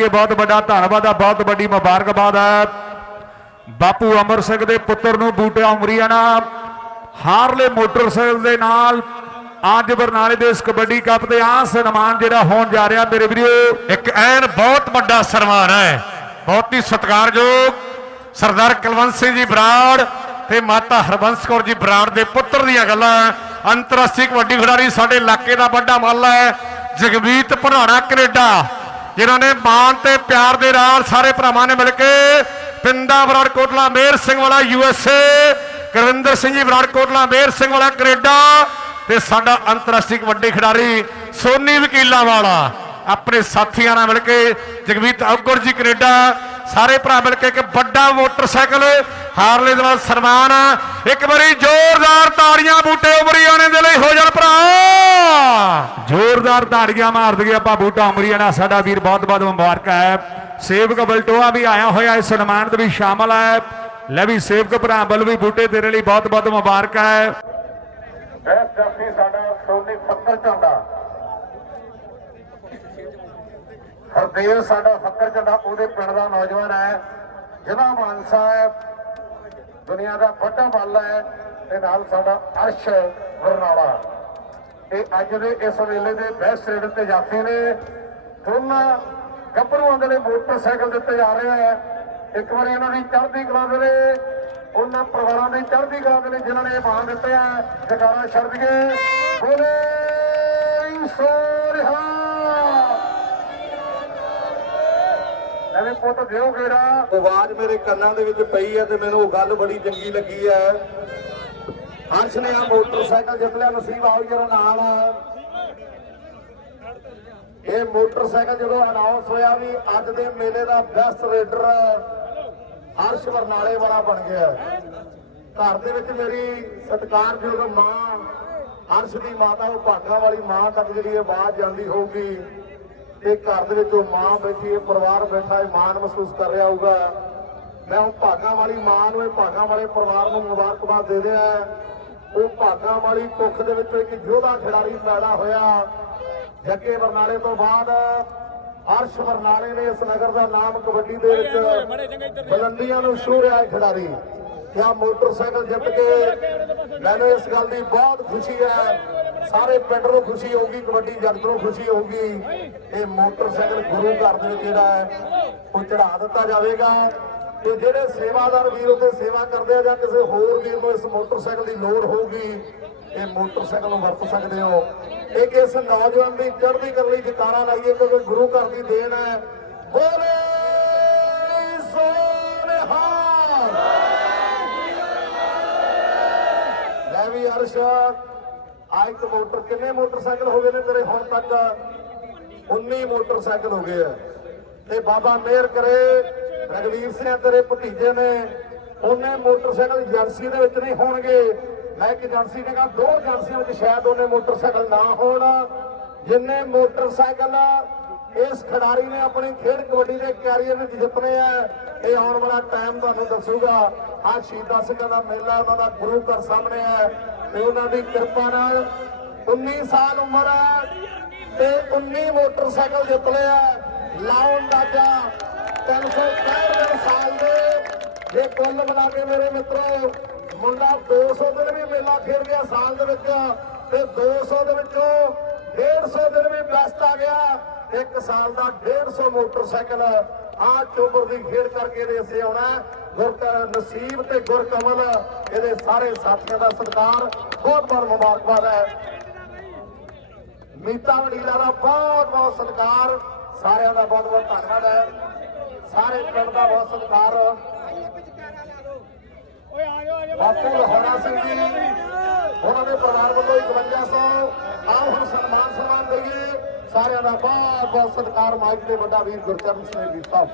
ਇਹ ਬਹੁਤ ਵੱਡਾ ਧੰਨਵਾਦ ਆ, ਬਹੁਤ ਵੱਡੀ ਮੁਬਾਰਕਬਾਦ ਹੈ ਬਾਪੂ ਅਮਰ ਸਿੰਘ ਦੇ ਪੁੱਤਰ ਨੂੰ ਬੂਟੇ ਉਮਰੀਆਣਾ ਹਾਰਲੇ ਮੋਟਰਸਾਈਕਲ ਦੇ ਨਾਲ, ਅੱਜ ਬਰਨਾਲੇ ਦੇ ਇਸ ਕਬੱਡੀ ਕੱਪ ਦੇ ਆ ਸਨਮਾਨ ਜਿਹੜਾ ਹੋਣ ਜਾ ਰਿਹਾ ਮੇਰੇ ਵੀਰੋ, ਇੱਕ ਐਨ ਬਹੁਤ ਵੱਡਾ ਸਨਮਾਨ ਹੈ। ਬਹੁਤ ਹੀ ਸਤਿਕਾਰਯੋਗ ਸਰਦਾਰ ਕੁਲਵੰਤ ਸਿੰਘ ਜੀ ਬਰਾੜ ਤੇ ਮਾਤਾ ਹਰਬੰਸ ਕੌਰ ਜੀ ਬਰਾੜ ਦੇ ਪੁੱਤਰ ਦੀਆਂ ਗੱਲਾਂ। ਅੰਤਰਰਾਸ਼ਟਰੀ ਕਬੱਡੀ ਖਿਡਾਰੀ ਸਾਡੇ ਇਲਾਕੇ ਦਾ ਵੱਡਾ ਮੱਲ ਹੈ, ਜਗਮੀਤ ਭਰਾਣਾ ਕੈਨੇਡਾ। ਜਿਨ੍ਹਾਂ ਨੇ ਮਾਣ ਤੇ ਪਿਆਰ ਦੇ ਨਾਲ ਸਾਰੇ ਭਰਾਵਾਂ ਨੇ ਮਿਲ ਕੇ ਪਿੰਡਾ ਬਰਾੜ ਮੇਰ ਸਿੰਘ ਵਾਲਾ ਯੂ ਕਰਵਿੰਦਰ ਸਿੰਘ ਜੀ ਬਰਾੜ ਮੇਰ ਸਿੰਘ ਵਾਲਾ ਕੈਨੇਡਾ ਤੇ ਸਾਡਾ ਅੰਤਰਰਾਸ਼ਟਰੀ ਕਬੱਡੀ ਖਿਡਾਰੀ ਸੋਨੀ ਵਕੀਲਾ ਵਾਲਾ। ਆਪਣੇ ਸਾਥੀਆਂ ਨਾਲ ਮਿਲ ਕੇ ਜਗਮੀਤ ਔਗੁਰ ਜੀ ਕੈਨੇਡਾ, ਸਾਰੇ ਭਰਾ ਮਿਲ ਕੇ ਇੱਕ ਵੱਡਾ ਮੋਟਰਸਾਈਕਲ, ਹਾਰਲੇ ਦੇ ਨਾਲ ਸਨਮਾਨ, ਇੱਕ ਵਾਰੀ ਜ਼ੋਰਦਾਰ ਤਾੜੀਆਂ ਬੂਟੇ ਉਮਰੀਆਣੇ ਦੇ ਲਈ ਹੋ ਜਾਣ ਭਰਾ। ਜ਼ੋਰਦਾਰ ਤਾੜੀਆਂ ਮਾਰ ਦਈਏ ਆਪਾਂ ਬੂਟਾ ਉਮਰੀਆਣਾ ਸਾਡਾ ਵੀਰ ਬਹੁਤ ਬਹੁਤ ਮੁਬਾਰਕ ਹੈ। ਸੇਵਕ ਬਲਟੋਆ ਵੀ ਆਇਆ ਹੋਇਆ ਇਸ ਸਨਮਾਨ ਦੇ ਵੀ ਸ਼ਾਮਲ ਹੈ। ਲੈ ਵੀ ਸੇਵਕ ਭਰਾ ਵੱਲ ਵੀ ਬੂਟੇ ਤੇਰੇ ਲਈ ਬਹੁਤ ਬਹੁਤ ਮੁਬਾਰਕ ਹੈ। ਇਹ ਜਾਫੀ ਸਾਡਾ ਸੋਨੀ ਫੱਕਰ ਝੰਡਾ ਹਰਦੇਵ ਸਾਡਾ ਫੱਕਰ ਝੰਡਾ ਉਹਦੇ ਪਿੰਡ ਦਾ ਨੌਜਵਾਨ ਹੈ ਜਿਹਦਾ ਮਾਨਸਾ ਹੈ, ਦੁਨੀਆ ਦਾ ਵੱਡਾ ਮੱਲ ਹੈ ਤੇ ਨਾਲ ਸਾਡਾ ਅਰਸ਼ ਬਰਨਾਲਾ ਇਹ ਅੱਜ ਦੇ ਇਸ ਵੇਲੇ ਦੇ ਬੈਸਟ ਰੇਡਰ ਤੇ ਜਾਫੀ ਨੇ। ਦੋਨਾਂ ਗੱਭਰੂਆਂ ਦੇ ਲਈ ਮੋਟਰਸਾਈਕਲ ਦਿੱਤੇ ਜਾ ਰਹੇ ਹੈ ਇੱਕ ਵਾਰੀ ਇਹਨਾਂ ਦੀ ਚੜ੍ਹਦੀ ਕਲਾ ਦੇ ਲਈ, ਉਹਨਾਂ ਪਰਿਵਾਰਾਂ ਦੀ ਚੜ੍ਹਦੀ ਕਲਾ ਦੇ ਲਈ ਜਿਨ੍ਹਾਂ ਨੇ ਮਾਣ ਦਿੱਤੇ ਆ ਜਗਾਰਾ ਛੱਡ ਦਈਏ ਬੋਲੇ ਸੋਰਿਹਾ ਐਵੇਂ ਪੁੱਤ ਦਿਓ ਗੇੜਾ। ਆਵਾਜ਼ ਮੇਰੇ ਕੰਨਾਂ ਦੇ ਵਿੱਚ ਪਈ ਹੈ ਤੇ ਮੈਨੂੰ ਉਹ ਗੱਲ ਬੜੀ ਚੰਗੀ ਲੱਗੀ ਹੈ। ਹਰਸ਼ ਨੇ ਆ ਮੋਟਰਸਾਈਕਲ ਜਿੱਤ ਲਿਆ, ਨਸੀਬ ਆਓ ਜਰਾ ਨਾਲ ਇਹ ਮੋਟਰਸਾਈਕਲ ਜਦੋਂ ਅਨਾਉਂਸ ਹੋਇਆ ਵੀ ਅੱਜ ਦੇ ਮੇਲੇ ਦਾ ਬੈਸਟ ਰੇਡਰ ਹਰਸ਼ ਬਰਨਾਲੇ ਵਾਲਾ ਬਣ ਗਿਆ ਘਰ ਦੇ ਵਿੱਚ ਮੇਰੀ ਸਤਿਕਾਰਯੋਗ ਮਾਂ ਹਰਸ਼ ਦੀ ਮਾਤਾ, ਉਹ ਭਾਗਾਂ ਵਾਲੀ ਮਾਂ ਤੱਕ ਜਿਹੜੀ ਆਵਾਜ਼ ਜਾਂਦੀ ਹੋਊਗੀ ਤੇ ਘਰ ਦੇ ਵਿੱਚ ਉਹ ਮਾਂ ਬੈਠੀ ਹੈ, ਪਰਿਵਾਰ ਬੈਠਾ ਹੈ, ਮਾਣ ਮਹਿਸੂਸ ਕਰ ਰਿਹਾ ਹੋਊਗਾ। ਮੈਂ ਉਹ ਭਾਗਾਂ ਵਾਲੀ ਮਾਂ ਨੂੰ, ਇਹ ਭਾਗਾਂ ਵਾਲੇ ਪਰਿਵਾਰ ਨੂੰ ਮੁਬਾਰਕਬਾਦ ਦੇ ਦਿਆਂ ਉਹ ਭਾਗਾਂ ਵਾਲੀ ਕੁੱਖ ਦੇ ਵਿੱਚੋਂ ਇੱਕ ਯੋਧਾ ਖਿਡਾਰੀ ਪੈਦਾ ਹੋਇਆ। ਜੱਗੇ ਬਰਨਾਲੇ ਤੋਂ ਬਾਅਦ ਹਰਸ਼ ਬਰਨਾਲੇ ਨੇ ਇਸ ਨਗਰ ਦਾ ਨਾਮ ਕਬੱਡੀ ਦੇ ਵਿੱਚ ਬੁਲੰਦੀਆਂ ਨੂੰ ਛੂਹਿਆ ਖਿਡਾਰੀ। ਕਿਆ ਮੋਟਰਸਾਈਕਲ ਜਿੱਤ ਕੇ ਮੈਨੂੰ ਇਸ ਗੱਲ ਦੀ ਬਹੁਤ ਖੁਸ਼ੀ ਹੈ। ਸਾਰੇ ਪਿੰਡ ਨੂੰ ਖੁਸ਼ੀ ਹੋਊਗੀ ਕਬੱਡੀ ਜਗਤ ਨੂੰ ਖੁਸ਼ੀ ਹੋਊਗੀ। ਇਹ ਮੋਟਰਸਾਈਕਲ ਗੁਰੂ ਘਰ ਦੇ ਵਿੱਚ ਜਿਹੜਾ ਹੈ ਉਹ ਚੜਾ ਦਿੱਤਾ ਜਾਵੇਗਾ। ਤੇ ਜਿਹੜੇ ਸੇਵਾਦਾਰ ਵੀਰ ਉੱਥੇ ਸੇਵਾ ਕਰਦੇ ਆ ਜਾਂ ਕਿਸੇ ਹੋਰ ਵੀਰ ਨੂੰ ਇਸ ਮੋਟਰਸਾਈਕਲ ਦੀ ਲੋੜ ਹੋਊਗੀ, ਇਹ ਮੋਟਰਸਾਈਕਲ ਨੂੰ ਵਰਤ ਸਕਦੇ ਹੋ। ਇੱਕ ਇਸ ਨੌਜਵਾਨ ਦੀ ਚੜ੍ਹਦੀ ਕਰਨ ਲਈ ਜਕਾਰਾ ਲਾਈਏ ਕਿਉਂਕਿ ਗੁਰੂ ਘਰ ਦੀ ਦੇਣ ਹੈ। ਬੋਲੇ ਸੋਨਿਹਾਰ। ਲੈ ਵੀ ਅਰਸ਼ ਆ ਇੱਕ ਮੋਟਰ, ਕਿੰਨੇ ਮੋਟਰਸਾਈਕਲ ਹੋ ਗਏ ਨੇ ਤੇਰੇ ਹੁਣ ਤੱਕ? 19 ਮੋਟਰਸਾਈਕਲ ਹੋ ਗਏ ਆ। ਤੇ ਬਾਬਾ ਮਿਹਰ ਕਰੇ। ਰਗਵੀਰ ਸਿੰਘ ਤੇਰੇ ਭਤੀਜੇ ਨੇ, ਉਹਨੇ ਮੋਟਰਸਾਈਕਲ ਏਜੰਸੀ ਦੇ ਵਿੱਚ ਨਹੀਂ ਹੋਣਗੇ। ਮੈਂ ਇੱਕ ਏਜੰਸੀ ਨੇ ਕਿਹਾ, ਦੋ ਏਜੰਸੀਆਂ ਵਿੱਚ ਸ਼ਾਇਦ ਉਹਨੇ ਮੋਟਰਸਾਈਕਲ ਨਾ ਹੋਣ। ਜਿੰਨੇ ਮੋਟਰਸਾਈਕਲ ਇਸ ਖਿਡਾਰੀ ਨੇ ਆਪਣੀ ਖੇਡ ਕਬੱਡੀ ਦੇ ਕੈਰੀਅਰ ਵਿੱਚ ਜਿੱਤਨੇ ਆ, ਇਹ ਆਉਣ ਵਾਲਾ ਟਾਈਮ ਤੁਹਾਨੂੰ ਦੱਸੂਗਾ। ਆ ਸ਼ਹੀਦਾਂ ਸਿੰਘਾਂ ਦਾ ਮੇਲਾ ਉਹਨਾਂ ਦਾ ਗੁਰੂ ਘਰ ਸਾਹਮਣੇ ਹੈ ਤੇ ਉਹਨਾਂ ਦੀ ਕਿਰਪਾ ਨਾਲ 19 ਸਾਲ ਉਮਰ ਹੈ ਤੇ 19 ਮੋਟਰਸਾਈਕਲ ਜਿੱਤ ਲਿਆ ਲਾਉਣ ਦਾਜਾ 365 ਸਾਲ ਦੇ ਜੇ ਕੁੱਲ ਮਿਲਾ ਕੇ ਮੇਰੇ ਮਿੱਤਰੋ, ਮੁੰਡਾ 200 ਦਿਨ ਵੀ ਮੇਲਾ ਖੇਡ ਗਿਆ ਸਾਲ ਦੇ ਵਿੱਚ ਤੇ 200 ਦੇ ਵਿੱਚੋਂ 150 ਦਿਨ ਵੀ ਬੈਸਟ ਆ ਗਿਆ। ਇੱਕ ਸਾਲ ਦਾ 150 ਮੋਟਰਸਾਈਕਲ ਆ ਚੋਬਰ ਦੀ ਖੇਡ ਕਰਕੇ ਇਹਦੇ ਸੇ ਆਉਣਾ ਗੁਰਕਰ ਨਸੀਬ ਤੇ ਗੁਰਕਮਲ, ਇਹਦੇ ਸਾਰੇ ਸਾਥੀਆਂ ਦਾ ਸਤਿਕਾਰ। ਬਹੁਤ ਬਹੁਤ ਮੁਬਾਰਕਬਾਦ ਹੈ। ਮੀਤਾ ਵਡੀਲਾ ਦਾ ਬਹੁਤ ਬਹੁਤ ਸਤਿਕਾਰ। ਸਾਰਿਆਂ ਦਾ ਬਹੁਤ ਬਹੁਤ ਧੰਨਵਾਦ ਹੈ। ਸਾਰੇ ਪਿੰਡ ਦਾ ਬਹੁਤ ਸਤਿਕਾਰ ਬਾਪੂ ਲਹੌਰਾ ਸਿੰਘ ਜੀ ਉਹਨਾਂ ਦੇ ਪਰਿਵਾਰ ਵੱਲੋਂ 5100 ਆਓ ਹੁਣ ਸਨਮਾਨ ਸਨਮਾਨ ਦਈਏ। ਸਾਰਿਆਂ ਦਾ ਬਹੁਤ ਬਹੁਤ ਸਤਿਕਾਰ। ਮਾਈਕ ਤੇ ਵੱਡਾ ਵੀਰ ਗੁਰਚਰਨ ਸਿੰਘ ਜੀ ਸਾਹਿਬ।